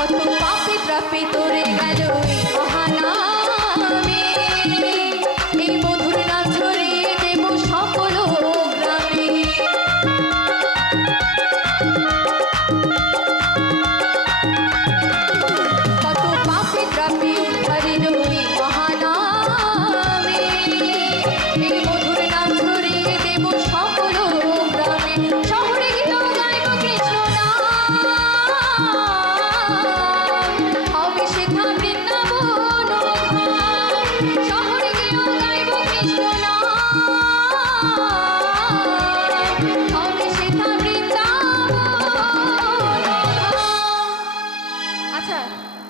কত পাপে ট্রাপে তোরে গেল।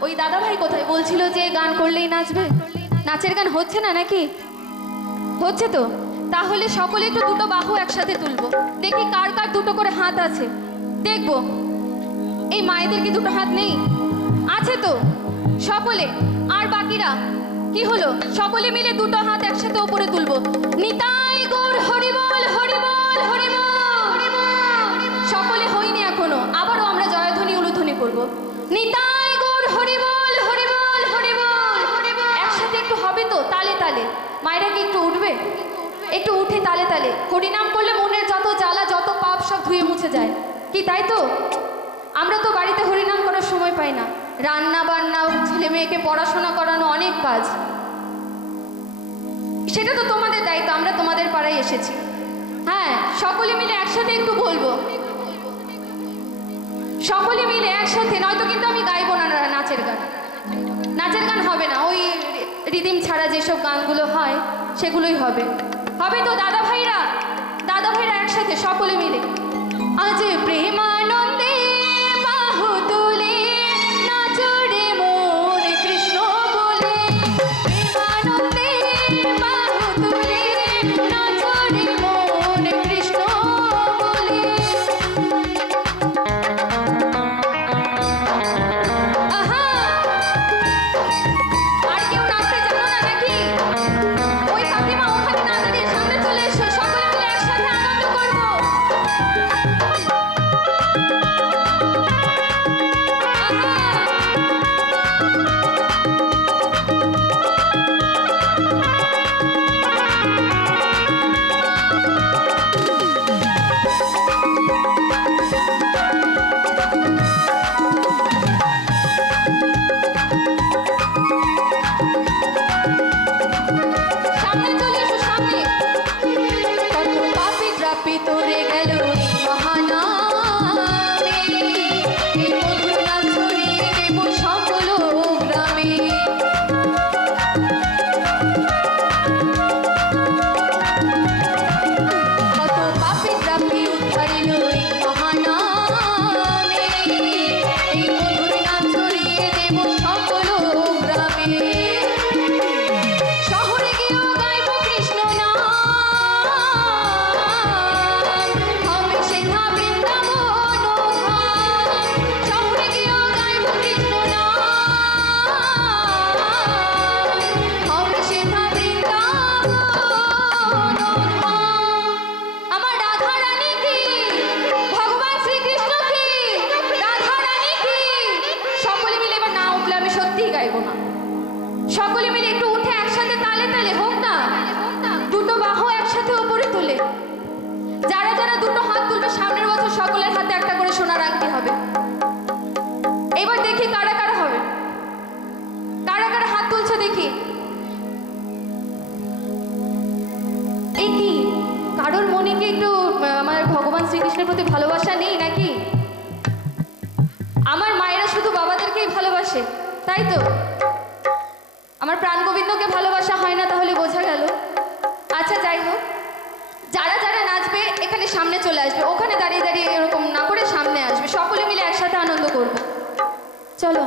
ওই দাদা ভাই কোথায়? বলছিল যে গান করলেই নাচবে। নাচের গান হচ্ছে না নাকি? হচ্ছে তো। তাহলে সকলে একটু দুটো বাহু একসাথে তুলবো। দেখি কার কার দুটো করে হাত আছে। দেখব। এই মায়েদের কি দুটো হাত নেই? আছে তো। সকলে। আর বাকিরা? কি হলো? সকলে মিলে দুটো হাত একসাথে উপরে তুলবো। নিতাই গৌর হরিবল হরিবল হরিবল! সকলে হইনি এখনও। আবারও আমরা জয়ধ্বনি, উলুধ্বনি করব। নিতাই তালে। মায়েরা কি একটু উঠবে? একটু উঠে তালে তালে। হরিনাম করলে মনের যত জ্বালা, যত পাপ সব ধুয়ে মুছে যায়। কি তাই তো? আমরা তো বাড়িতে হরিনাম করার সময় পাই না। রান্না বান্না, ছেলে মেয়েকে পড়াশোনা করানো অনেক কাজ। সেটা তো তোমাদের দায়িত্ব, আমরা তোমাদের পাড়ায় এসেছি। হ্যাঁ সকলে মিলে একসাথে একটু বলব। সকলে মিলে একসাথে, নয়তো কিন্তু আমি গাইবো না নাচের গান। নাচের গান হবে না রিদিম ছাড়া যেসব গানগুলো হয়, সেগুলোই হবে। হবে তো দাদা ভাইরা? দাদা ভাইরা একসাথে সকলে মিলে। আজ প্রেমানন্দে পাপি ট্রাপি তোরে গেল যারা যারা দুটো হাত তুলবে, সামনের বছর সকলের হাতে একটা করে সোনার আংটি হবে। এবার দেখি কারা কারা হবে। কারা কারা হাত তুলছে দেখি। এই কি? কারোর মনে কি একটু আমার ভগবান শ্রীকৃষ্ণের প্রতি ভালোবাসা নেই নাকি? আমার মায়েরা শুধু বাবাদেরকেই ভালোবাসে, তাই তো? আমার প্রাণ গোবিন্দকে ভালোবাসা হয় না তাহলে বোঝা গেল। আচ্ছা যাই হোক। যারা সামনে চলে আসবে। ওখানে দাঁড়িয়ে দাঁড়িয়ে এরকম না করে সামনে আসবে। সকলে মিলে একসাথে আনন্দ করবে। চলো।